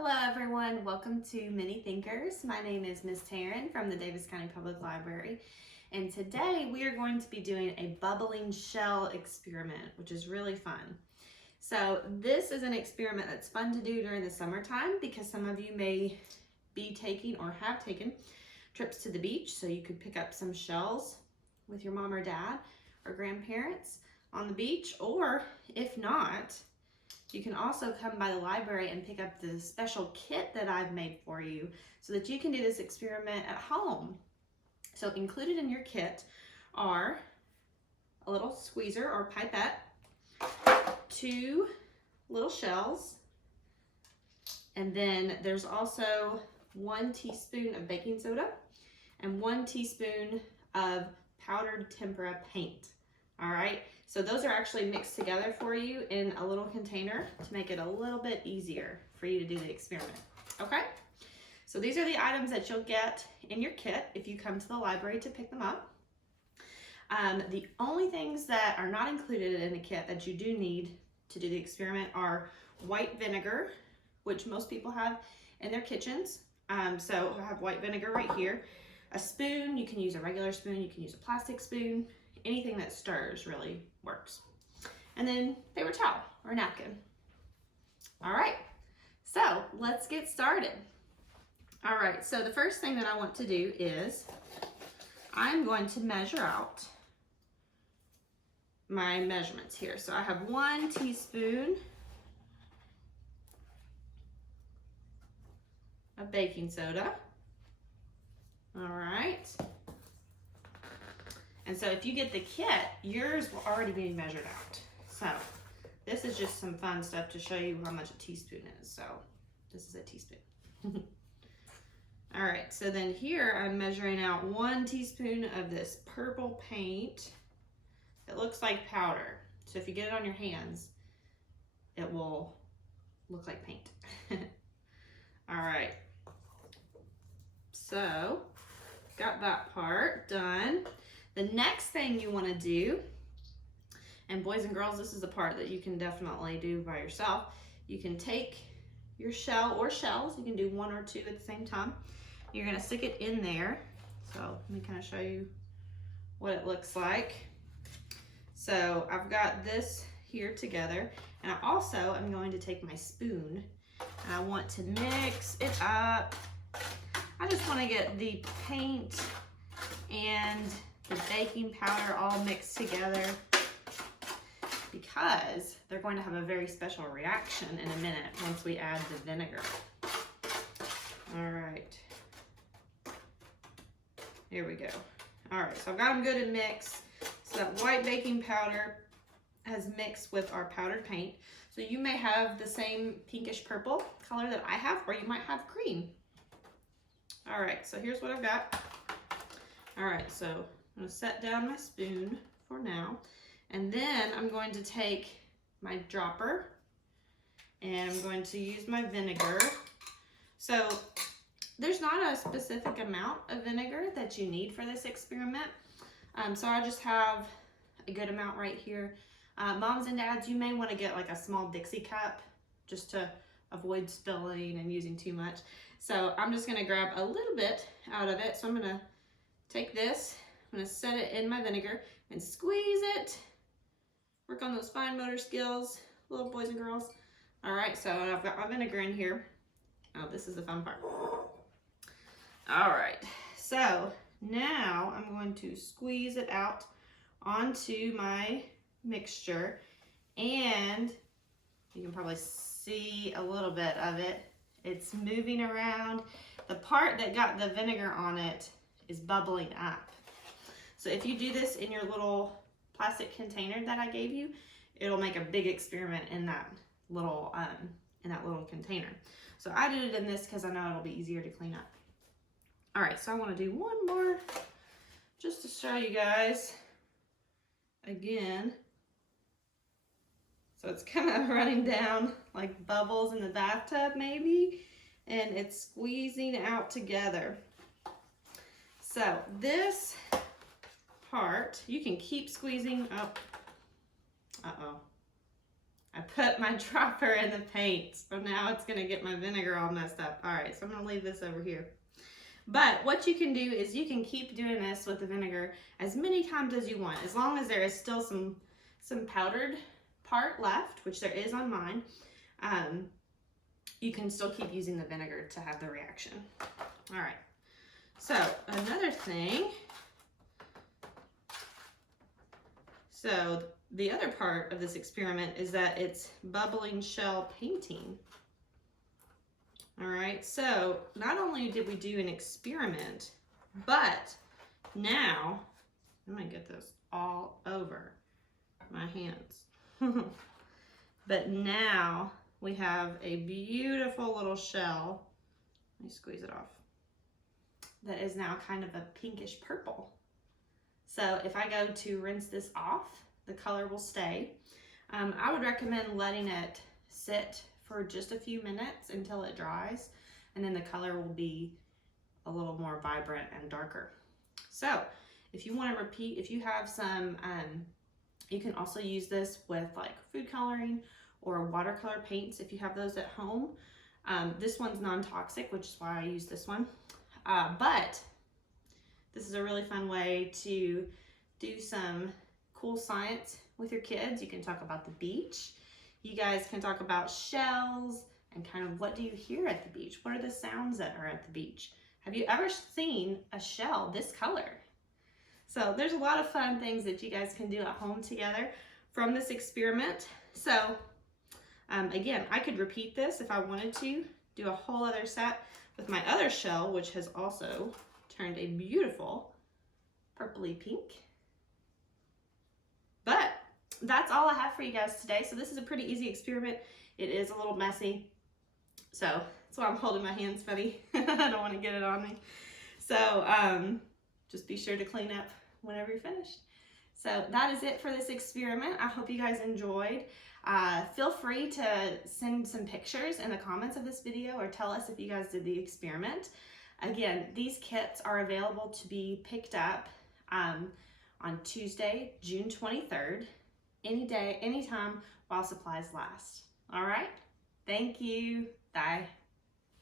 Hello everyone, welcome to Mini Thinkers. My name is Miss Taryn from the Davis County Public Library, and today we are going to be doing a bubbling shell experiment, which is really fun. So this is an experiment that's fun to do during the summertime because some of you may be taking or have taken trips to the beach, so you could pick up some shells with your mom or dad or grandparents on the beach, or if not, you can also come by the library and pick up the special kit that I've made for you so that you can do this experiment at home. So included in your kit are a little squeezer or pipette, 2 little shells, and then there's also 1 teaspoon of baking soda and 1 teaspoon of powdered tempera paint. All right, so those are actually mixed together for you in a little container to make it a little bit easier for you to do the experiment, okay? So these are the items that you'll get in your kit if you come to the library to pick them up. The only things that are not included in the kit that you do need to do the experiment are white vinegar, which most people have in their kitchens. So I have white vinegar right here. A spoon, you can use a regular spoon, you can use a plastic spoon. Anything that stirs really works. And then paper towel or napkin. All right, so let's get started. All right, so the first thing that I want to do is I'm going to measure out my measurements here. So I have 1 teaspoon of baking soda. All right. And so if you get the kit, yours will already be measured out. So this is just some fun stuff to show you how much a teaspoon is. So this is a teaspoon. All right, so then here I'm measuring out 1 teaspoon of this purple paint. It looks like powder. So if you get it on your hands, it will look like paint. All right, so got that part done. The next thing you want to do, and boys and girls, this is the part that you can definitely do by yourself. You can take your shell or shells, you can do 1 or 2 at the same time. You're going to stick it in there. So let me kind of show you what it looks like. So I've got this here together, and I also am going to take my spoon and I want to mix it up. I just want to get the paint and the baking powder all mixed together because they're going to have a very special reaction in a minute once we add the vinegar. All right, here we go. All right, so I've got them good and mixed. So that white baking powder has mixed with our powdered paint. So you may have the same pinkish purple color that I have, or you might have green. All right, so here's what I've got. All right, so I'm going to set down my spoon for now, and then I'm going to take my dropper and I'm going to use my vinegar. So there's not a specific amount of vinegar that you need for this experiment. So I just have a good amount right here. Moms and dads, you may want to get like a small Dixie cup just to avoid spilling and using too much. So I'm just going to grab a little bit out of it. So I'm going to take this, I'm going to set it in my vinegar and squeeze it. Work on those fine motor skills, little boys and girls. All right, so I've got my vinegar in here. Oh, this is the fun part. All right, so now I'm going to squeeze it out onto my mixture, and you can probably see a little bit of it. It's moving around. The part that got the vinegar on it is bubbling up. So if you do this in your little plastic container that I gave you, it'll make a big experiment in that little container. So I did it in this because I know it'll be easier to clean up. All right, so I want to do one more just to show you guys again. So it's kind of running down like bubbles in the bathtub maybe, and it's squeezing out together. So this part, you can keep squeezing. Oh, I put my dropper in the paint, so now it's gonna get my vinegar all messed up. All right, so I'm gonna leave this over here. But what you can do is you can keep doing this with the vinegar as many times as you want, as long as there is still some powdered part left, which there is on mine. You can still keep using the vinegar to have the reaction. All right, so another thing, so the other part of this experiment is that it's bubbling shell painting. All right, so not only did we do an experiment, but now, I'm gonna get this all over my hands. But now we have a beautiful little shell. Let me squeeze it off. That is now kind of a pinkish purple. So if I go to rinse this off, the color will stay. I would recommend letting it sit for just a few minutes until it dries, and then the color will be a little more vibrant and darker. So if you want to repeat, if you have some, you can also use this with like food coloring or watercolor paints if you have those at home. This one's non-toxic, which is why I use this one. But this is a really fun way to do some cool science with your kids. You can talk about the beach. You guys can talk about shells and kind of what do you hear at the beach? What are the sounds that are at the beach? Have you ever seen a shell this color? So there's a lot of fun things that you guys can do at home together from this experiment. So again, I could repeat this if I wanted to, do a whole other set with my other shell, which has also turned a beautiful purpley pink. But that's all I have for you guys today. So this is a pretty easy experiment. It is a little messy, so that's why I'm holding my hands funny. I don't want to get it on me. So just be sure to clean up whenever you're finished. So that is it for this experiment. I hope you guys enjoyed. Feel free to send some pictures in the comments of this video or tell us if you guys did the experiment. Again, these kits are available to be picked up on Tuesday, June 23rd. Any day, anytime while supplies last. All right? Thank you. Bye.